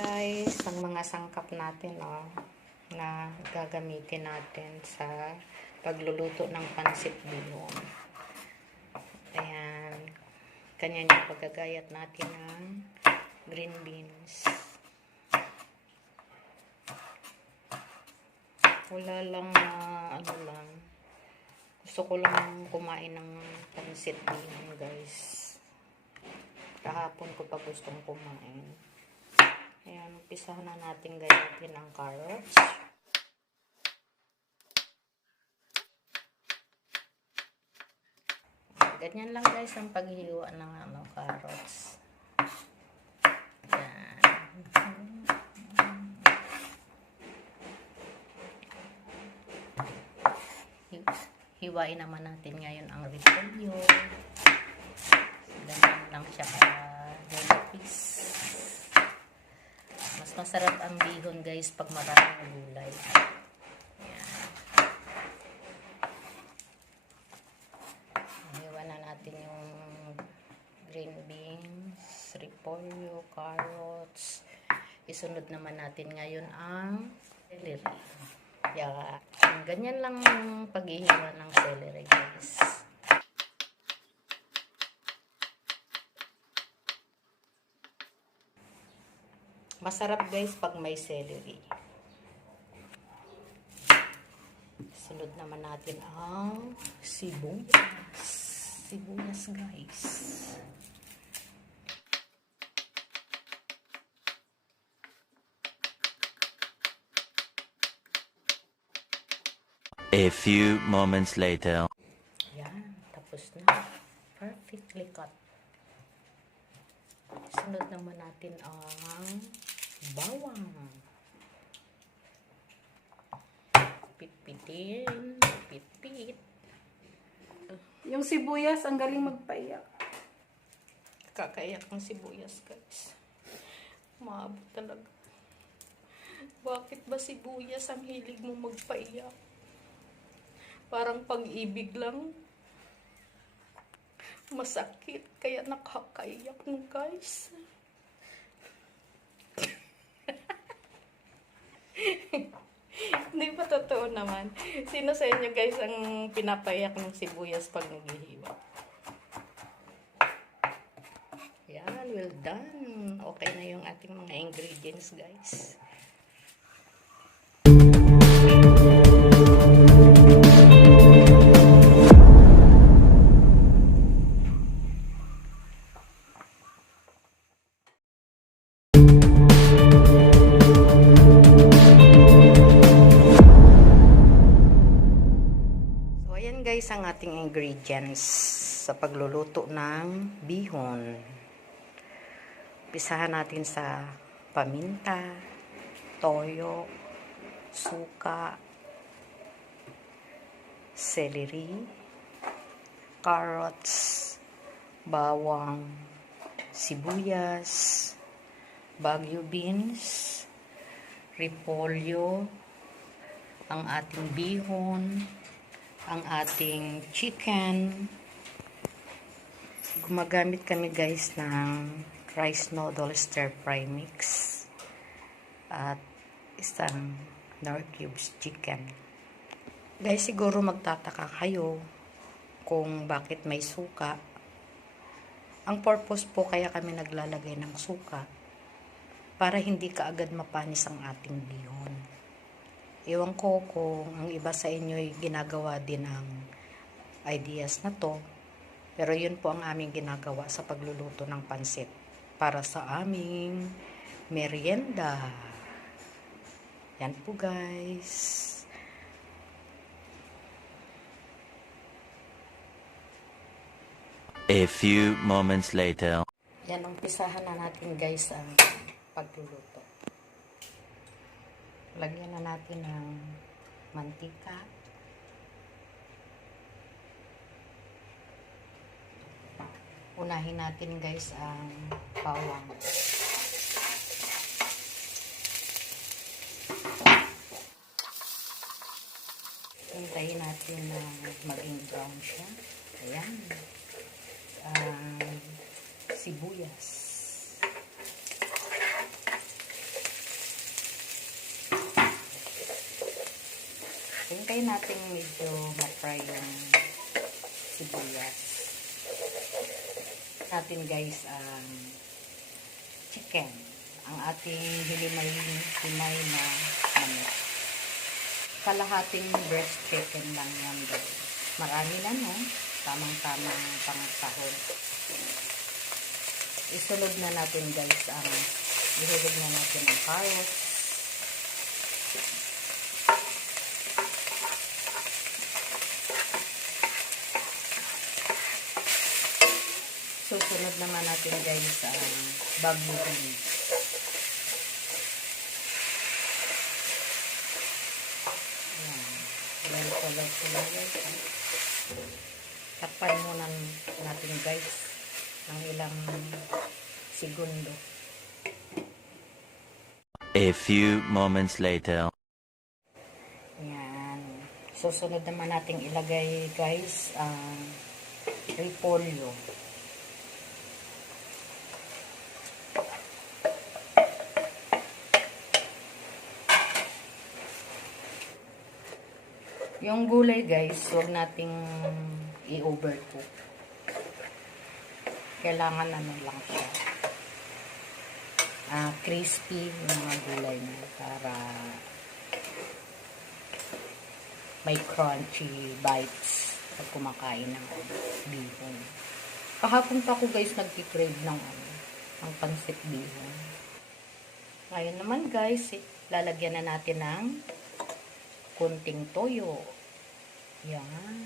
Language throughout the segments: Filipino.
guys, ang mga sangkap natin na gagamitin natin sa pagluluto ng pansit bihon. Ayan. Kanyan yung paggagayat natin ng green beans. Wala lang na gusto ko lang kumain ng pansit bihon guys. Kahapon ko pa gustong kumain. Ayan, umpisahan na natin gayatin ang carrots. Ganyan lang guys ang paghiwa ng carrots. Ayan. Hiwain naman natin ngayon ang repolyo. Ganyan lang siya ka-piece. Mas masarap ang bihon guys pag maraming gulay. Ayan. Hiwa na natin yung green beans, repolyo, carrots. Isunod naman natin ngayon ang celery. Yeah. Ganyan lang yung paghihiwa ng celery guys. Masarap guys pag may celery. Sunod naman natin ang sibuyas. Sibuyas guys. A few moments later. Yan, tapos na. Perfectly cut. Sunod naman natin ang bawang. Pitpitin, pitpit. Yung sibuyas, ang galing magpaiyak. Kakaiyak ng sibuyas, guys. Maabot talaga. Bakit ba sibuyas ang hilig mo magpaiyak? Parang pag-ibig lang. Masakit, kaya nakakaiyak mo, guys. Hindi ba totoo naman? Sino sa inyo guys ang pinapaiyak ng sibuyas pag naghihiwa? Yan, well done. Okay na yung ating mga ingredients guys. Guys, ang ating ingredients sa pagluluto ng bihon. Pisahan natin sa paminta, toyo, suka, celery, carrots, bawang, sibuyas, bagu beans, repolyo, ang ating bihon, ang ating chicken. Gumagamit kami guys ng rice noodle stir fry mix at isang Knorr cubes chicken. Guys, siguro magtataka kayo kung bakit may suka. Ang purpose po kaya kami naglalagay ng suka para hindi kaagad mapanis ang ating bihon. Ewan ko kung ang iba sa inyo ay ginagawa din ang ideas na to. Pero yun po ang aming ginagawa sa pagluluto ng pansit para sa aming merienda. Yan po guys. A few moments later. Yan, umpisahan na natin guys ang pagluluto. Lagyan na natin ng mantika. Unahin natin guys ang bawang. Hintayin natin na maging brown siya. Ayan. Sibuyas. Hintayin natin medyo ma-fry yung sibuyas. Natin guys ang chicken. Ang ating hinimay na manok. Kalahating breast chicken lang yan guys. Marami na no? Tamang-tamang pangsahod. Isunod na natin guys ang ihulog na natin ang carrots. Susunod naman natin guys ang bagu beans. Yan color guys. Takpan muna natin guys ng ilang segundo. A few moments later. Yan. Susunod naman nating ilagay guys ang repolyo. Yung gulay guys, huwag nating i-overcook. Kailangan ano lang siya. Crispy yung mga gulay niya para may crunchy bites pag kumakain ng bihon. Kahapon pa ako guys nagki-crave ng pansit bihon. Ngayon naman guys, lalagyan na natin ng kunting toyo. Yan.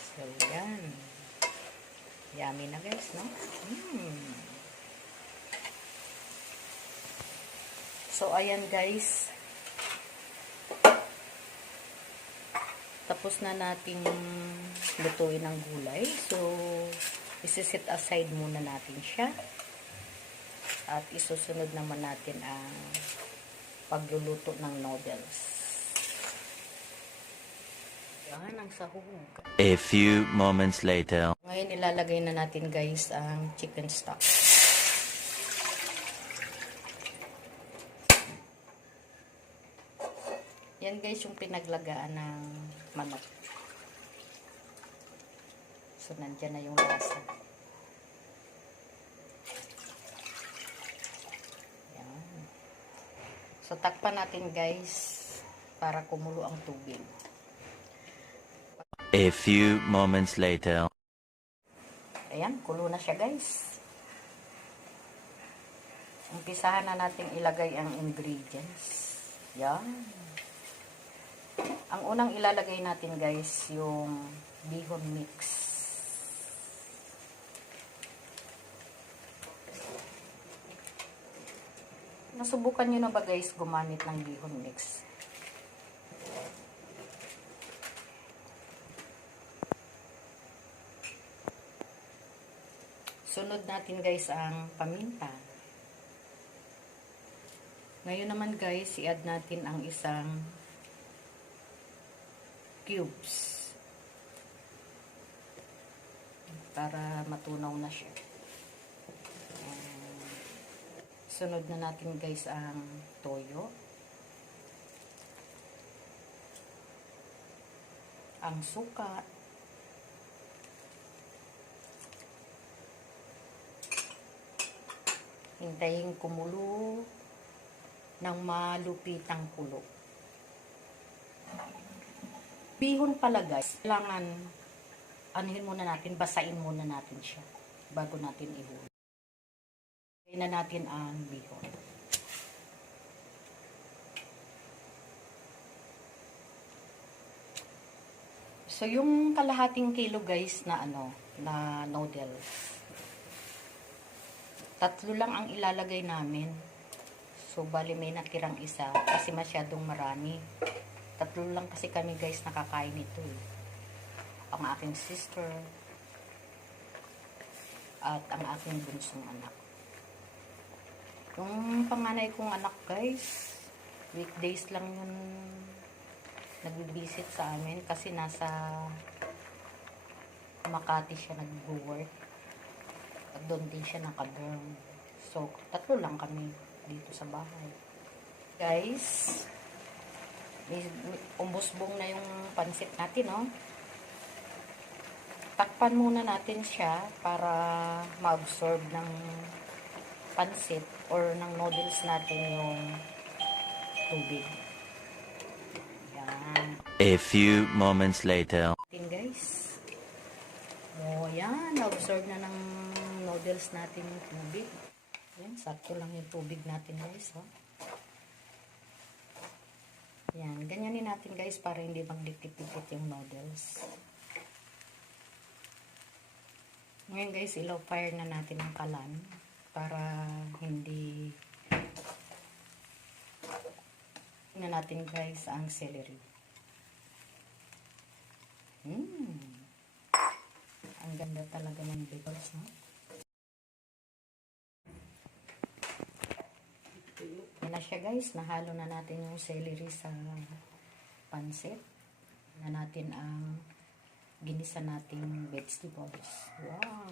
So, yan. Yummy na guys, no? So, ayan guys. Tapos na nating lutuin ang gulay. So, isi-set aside muna natin siya. At isusunod naman natin ang pagluluto ng noodles. Yan ang sahog. A few moments later. Ngayon ilalagay na natin guys ang chicken stock. Yan guys yung pinaglagaan ng manok. So nandyan na yung lasa. Yan. So takpan natin guys para kumulo ang tubig. A few moments later. Ayan, kulo na siya guys. Umpisahan na natin ilagay ang ingredients. Yan. Ang unang ilalagay natin guys, yung bihon mix. Nasubukan nyo na ba guys gumamit ng bihon mix? Sunod natin guys ang paminta. Ngayon naman guys, i-add natin ang isang cubes para matunaw na siya. Sunod na natin guys ang toyo, ang suka, hintayin kumulo ng malupitang kulo. Bihon pala guys, kailangan anuhin muna natin, basain muna natin siya bago natin ihulog. Lagyan na natin ang bihon. So yung kalahating kilo guys na na noodles. 3 lang ang ilalagay namin. So bali may natirang isa kasi masyadong marami. 3 lang kasi kami guys nakakain nito eh. Ang aking sister at ang aking bunsong anak. Yung panganay kong anak guys, weekdays lang yun nag-visit sa amin kasi nasa Makati siya nag-work at doon din siya nakadorm. So, 3 lang kami dito sa bahay. Guys, umbusbong na yung pansit natin, no? Takpan muna natin siya para ma-absorb ng pansit or ng noodles natin yung tubig. Yan. A few moments later. Guys. O, yan. Na-absorb na ng noodles natin yung tubig. Yan. Sakto lang yung tubig natin, guys. Oh. Yan. Ganyanin natin, guys, para hindi magdikit-dikit yung noodles. Ngayon, guys, ilaw fire na natin ang kalan para hindi na natin, guys, ang celery. Ang ganda talaga ng pickles, no? Yan na siya, guys. Nahalo na natin yung celery sa pansit. Na natin ang ginisa nating vegetables. Wow!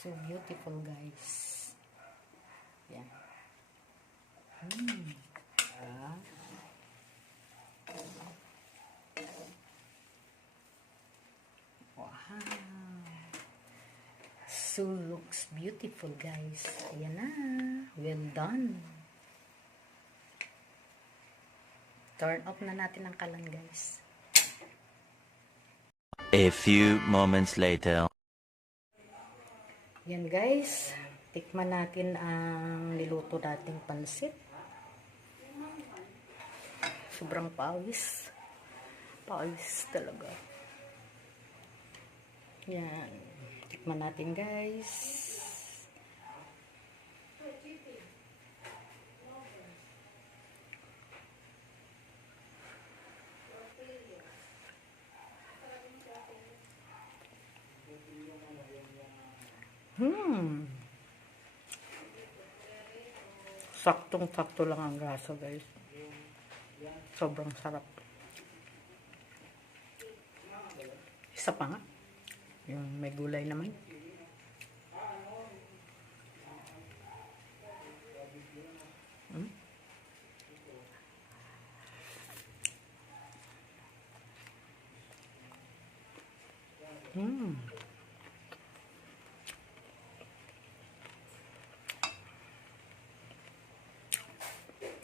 So beautiful, guys. Yan. Wow! So looks beautiful, guys. Ayan na. Well done. Turn off na natin ang kalan, guys. A few moments later. Yan, guys. Tikman natin ang niluto nating pansit. Sobrang pawis. Pawis talaga. Yan. Tikman natin, guys. Saktong-sakto lang ang grasa, guys. Sobrang sarap. Isa pa nga. Yung may gulay naman.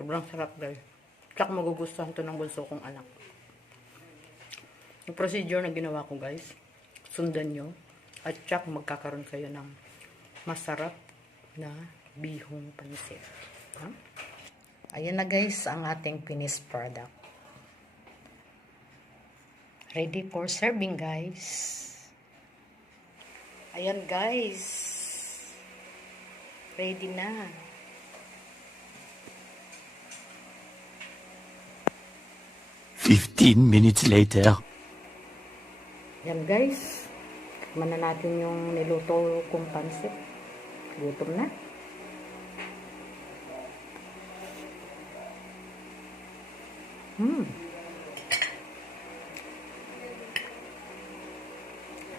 Sobrang sarap, guys. Tsaka magugustuhan to ng bunso kong anak. Yung procedure na ginawa ko, guys, sundan nyo. At tsaka magkakaroon kayo ng masarap na bihong pansit. Ayan na, guys, ang ating finished product. Ready for serving, guys. Ayan, guys. Ready na. "15 minutes later." Yan, guys. Tikman na natin yung niluto kong pansit. Gutom na.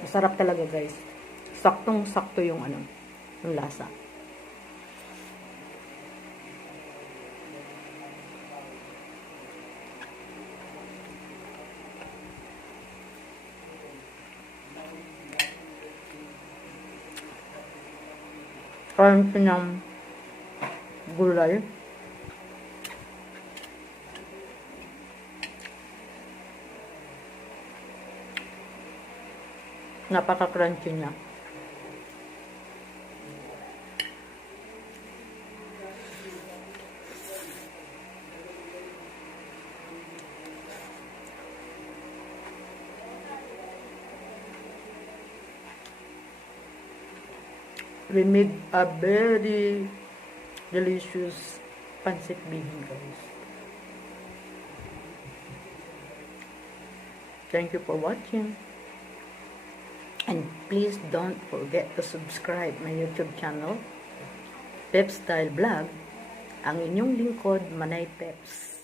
Masarap talaga, guys. Saktong-sakto yung yung lasa. Crunchy ng gulay. Napaka-crunchy niya. We made a very delicious pancit bihon, guys. Thank you for watching. And please don't forget to subscribe my YouTube channel, Peps Style Vlog, ang inyong lingkod, Manay Peps.